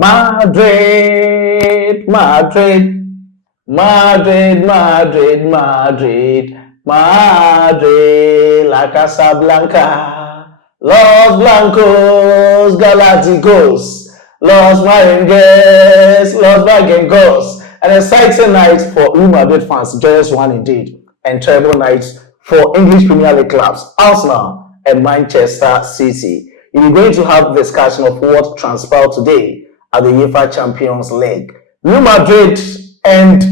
Madrid, Madrid, Madrid, Madrid, Madrid, Madrid, La Casablanca, Los Blancos, Galácticos, Los Merengues, Los Blancos. An exciting night for Real Madrid fans, joyous one indeed, and terrible night for English Premier League clubs, Arsenal and Manchester City. We're going to have discussion of what transpired today at the UEFA Champions League. Real Madrid and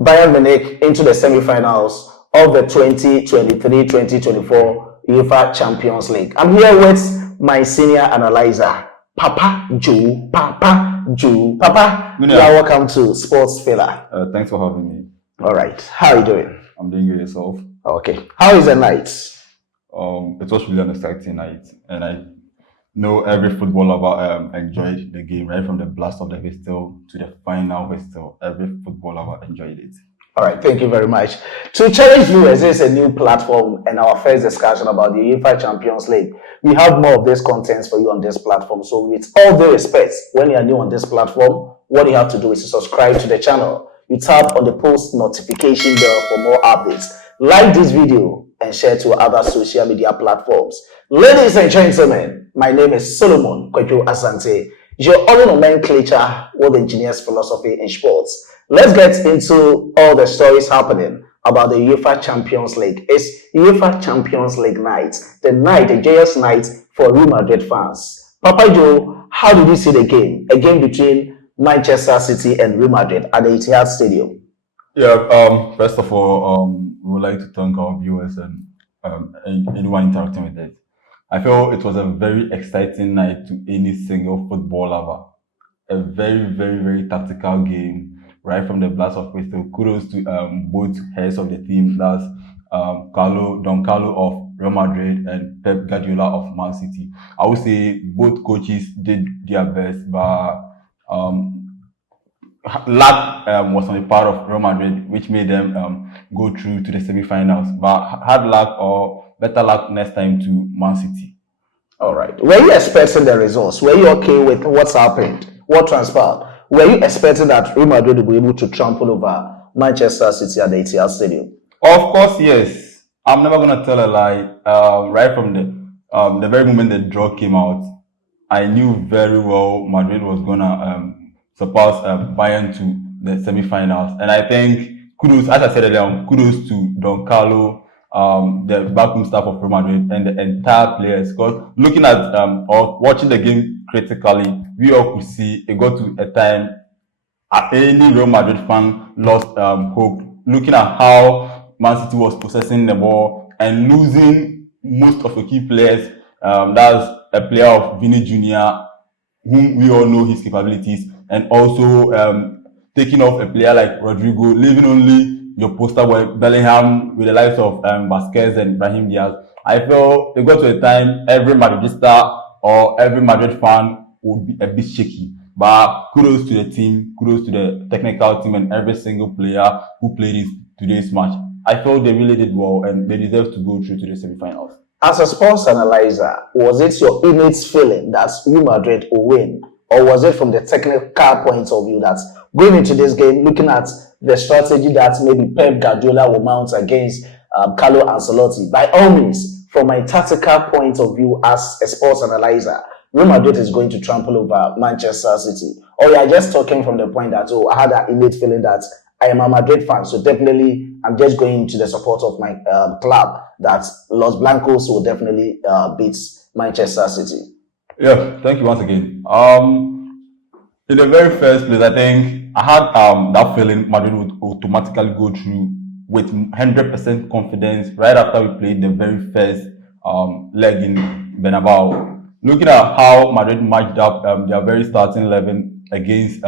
Bayern Munich into the semi-finals of the 2023-2024 UEFA Champions League. I'm here with my senior analyzer, Papa Joe. Papa. You are welcome to Sports Filler. Thanks for having me. All right. How are you doing? I'm doing good yourself. Okay. How is the night? It was really an exciting night, and I know every football lover enjoyed the game, right from the blast of the whistle to the final whistle. Every football lover enjoyed it. All right, thank you very much. To challenge viewers, this is a new platform and our first discussion about the UEFA Champions League. We have more of these contents for you on this platform. So with all due respect, when you are new on this platform, what you have to do is to subscribe to the channel. You tap on the post notification bell for more updates. Like this video and share to other social media platforms. Ladies and gentlemen, my name is Solomon Kwejo Asante, your only nomenclature with engineer's philosophy in sports. Let's get into all the stories happening about the UEFA Champions League. It's UEFA Champions League night, the joyous night for Real Madrid fans. Papa Joe, how did you see the game? A game between Manchester City and Real Madrid at the Etihad Stadium. Yeah, first of all, we would like to thank our viewers and anyone interacting with it. I feel it was a very exciting night to any single football lover. A very, very, very tactical game, right from the blast of whistle. Kudos to both heads of the team, that's Don Carlo of Real Madrid and Pep Guardiola of Man City. I would say both coaches did their best, but luck was on the part of Real Madrid, which made them go through to the semi-finals. But hard luck or better luck next time to Man City. All right. Were you expecting the results? Were you okay with what's happened? What transpired? Were you expecting that Real Madrid would be able to trample over Manchester City at the Etihad Stadium? Of course, yes. I'm never gonna tell a lie. Right from the very moment the draw came out, I knew very well Madrid was gonna surpass Bayern to the semi-finals, and I think kudos, as I said earlier, kudos to Don Carlo, the backroom staff of Real Madrid, and the entire players. Because looking at or watching the game critically, we all could see it got to a time any Real Madrid fan lost hope. Looking at how Man City was possessing the ball and losing most of the key players, that's a player of Vini Jr., whom we all know his capabilities, and also taking off a player like Rodrigo, leaving only your poster boy Bellingham with the likes of Vasquez and Brahim Diaz. I feel it got to a time every Madridista or every Madrid fan would be a bit shaky. But kudos to the team, kudos to the technical team and every single player who played today's match. I felt they really did well and they deserve to go through to the semi-finals. As a sports analyzer, was it your innate feeling that Real Madrid will win? Or was it from the technical point of view that going into this game, looking at the strategy that maybe Pep Guardiola will mount against Carlo Ancelotti? By all means, from my tactical point of view as a sports analyzer, Real Madrid is going to trample over Manchester City. Or you are just talking from the point that, I had that innate feeling that I am a Madrid fan, so definitely I'm just going to the support of my club, that Los Blancos will definitely beat Manchester City. Yeah, thank you once again. In the very first place, I think I had that feeling Madrid would automatically go through with 100% confidence right after we played the very first leg in Bernabeu. Looking at how Madrid matched up their very starting 11 against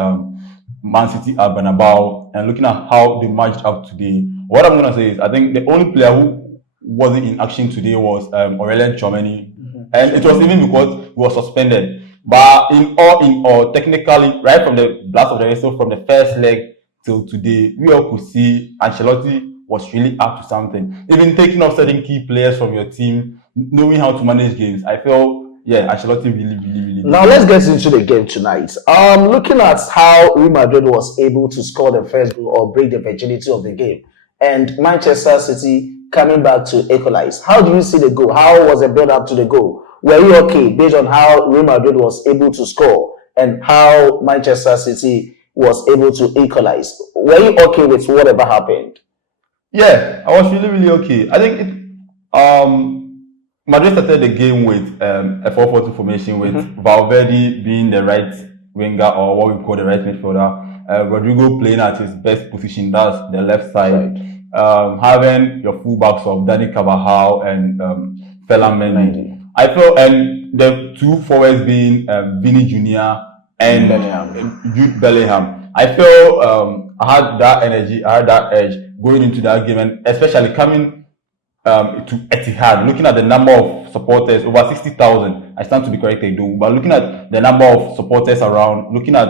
Man City at Bernabeu, and looking at how they matched up today, what I'm gonna say is I think the only player who wasn't in action today was Aurelien Tchouameni, and it was even because he was suspended. But in all, technically, right from the blast of the whistle from the first leg till today, we all could see Ancelotti was really up to something. Even taking off certain key players from your team, knowing how to manage games. I felt, yeah, Ancelotti really really did Now well. let's get into the game tonight. Looking at how Real Madrid was able to score the first goal or break the virginity of the game, and Manchester City coming back to equalize. How do you see the goal? How was the build up to the goal? Were you okay based on how Real Madrid was able to score and how Manchester City was able to equalize? Were you okay with whatever happened? Yeah, I was really, really okay. I think Madrid started the game with a 4-4-2 formation with Valverde being the right winger or what we call the right midfielder. Rodrigo playing at his best position, that's the left side. Having your fullbacks of Dani Carvajal and Ferland Mendy. I felt, and the two forwards being Vini Jr. and Jude Bellingham. I feel I had that energy, I had that edge going into that game, and especially coming to Etihad, looking at the number of supporters, over 60,000. I stand to be corrected though, but looking at the number of supporters around, looking at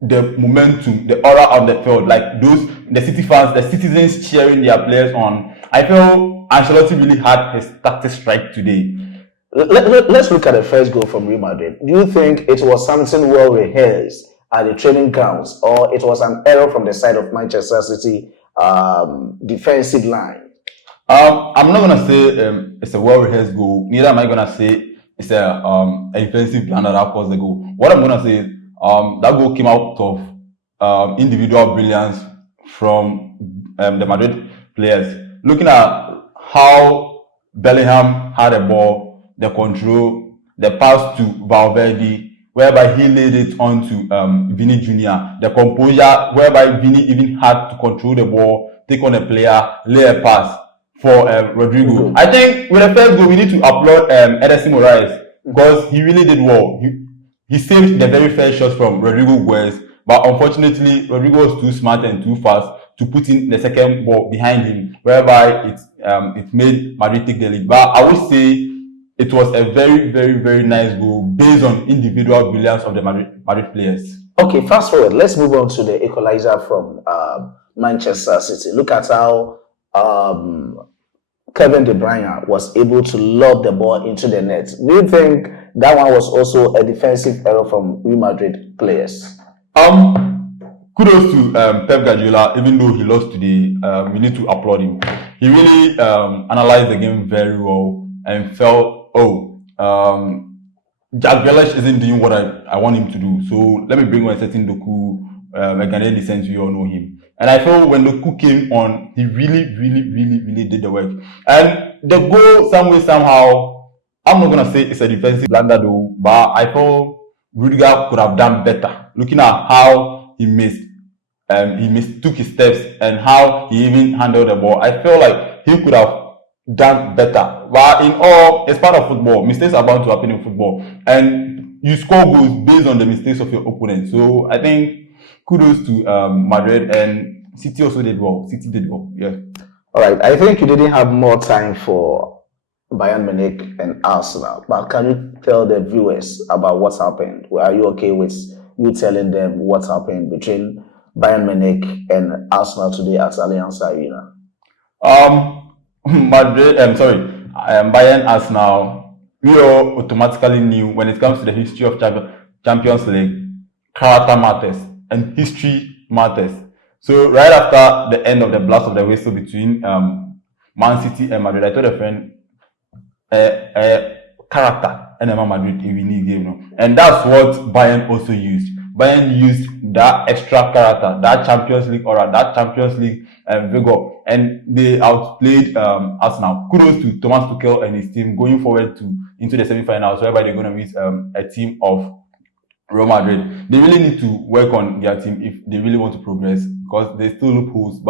the momentum, the aura on the field, like the City fans, the citizens cheering their players on. I feel Ancelotti really had his tactics strike today. Let's look at the first goal from Real Madrid. Do you think it was something well rehearsed at the training grounds, or it was an error from the side of Manchester City defensive line? I'm not gonna say it's a well-rehearsed goal. Neither am I gonna say it's a defensive blunder that caused the goal. What I'm gonna say is that goal came out of individual brilliance from the Madrid players. Looking at how Bellingham had a ball, the control, the pass to Valverde, whereby he laid it on to Vini Jr., the composure, whereby Vini even had to control the ball, take on a player, lay a pass for Rodrigo. I think with the first goal, we need to applaud Ederson Moraes because he really did well. He saved the very first shot from Rodrigo Guez, but unfortunately, Rodrigo was too smart and too fast to put in the second ball behind him, whereby it made Madrid take the lead. But I would say it was a very, very, very nice goal based on individual brilliance of the Madrid players. Okay, fast forward. Let's move on to the equalizer from Manchester City. Look at how Kevin De Bruyne was able to lob the ball into the net. Do you think that one was also a defensive error from Real Madrid players? Kudos to Pep Guardiola. Even though he lost today, we need to applaud him. He really analyzed the game very well and felt, Jack Grealish isn't doing what I want him to do. So let me bring on a certain Doku, a Ghanaian descent. We all know him. And I felt when Doku came on, he really, really, really, really did the work. And the goal, some way, somehow, I'm not gonna say it's a defensive blunder though, but I felt Rudiger could have done better. Looking at how he mistook his steps and how he even handled the ball, I feel like he could have done better. But in all, it's part of football. Mistakes are bound to happen in football, and you score goals based on the mistakes of your opponent. So I think kudos to Madrid, and City also did well. City did well, yeah. All right, I think you didn't have more time for Bayern Munich and Arsenal, but can you tell the viewers about what's happened? Are you okay with you telling them what's happened between Bayern Munich and Arsenal today at Allianz Arena? Bayern Arsenal, we all automatically knew when it comes to the history of Champions League, character matters and history matters. So right after the end of the blast of the whistle between Man City and Madrid, I told a friend, character and Madrid in winning game, and that's what Bayern also used. Bayern used that extra character, that Champions League aura, that Champions League vigor, and they outplayed Arsenal. Kudos to Thomas Tuchel and his team going forward into the semi-finals, whereby they're going to meet a team of Real Madrid. They really need to work on their team if they really want to progress, because they still loopholes.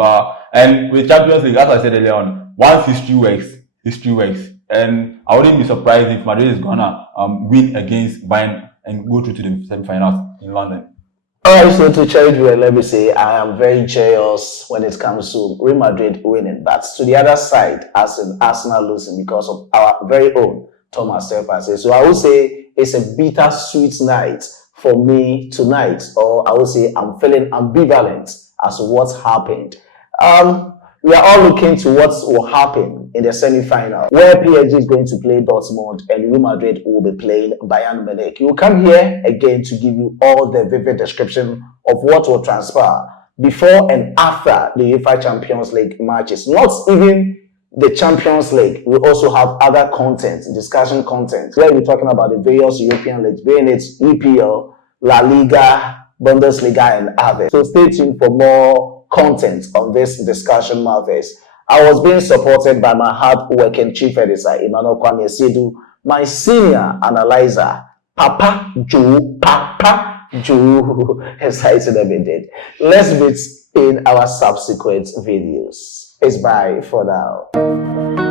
And with Champions League, as I said earlier on, once history works. And I wouldn't be surprised if Madrid is gonna win against Bayern and go through to the semi-finals in London. All right, so to challenge you, let me say I am very jealous when it comes to Real Madrid winning, but to the other side, as in Arsenal losing because of our very own Thomas Tuchel. So I would say it's a bittersweet night for me tonight, or I would say I'm feeling ambivalent as to what's happened. We are all looking to what will happen in the semi-final, where PSG is going to play Dortmund and Real Madrid will be playing Bayern Munich. We'll come here again to give you all the vivid description of what will transpire before and after the UEFA Champions League matches. Not even the Champions League. We also have other content, discussion content, where we're talking about the various European leagues, being it EPL, La Liga, Bundesliga, and others. So stay tuned for more content on this discussion matters. I was being supported by my hard-working chief editor, Emmanuel Kwame Sedu, my senior analyzer, Papa Joe, excited every day. Let's meet in our subsequent videos. It's bye for now.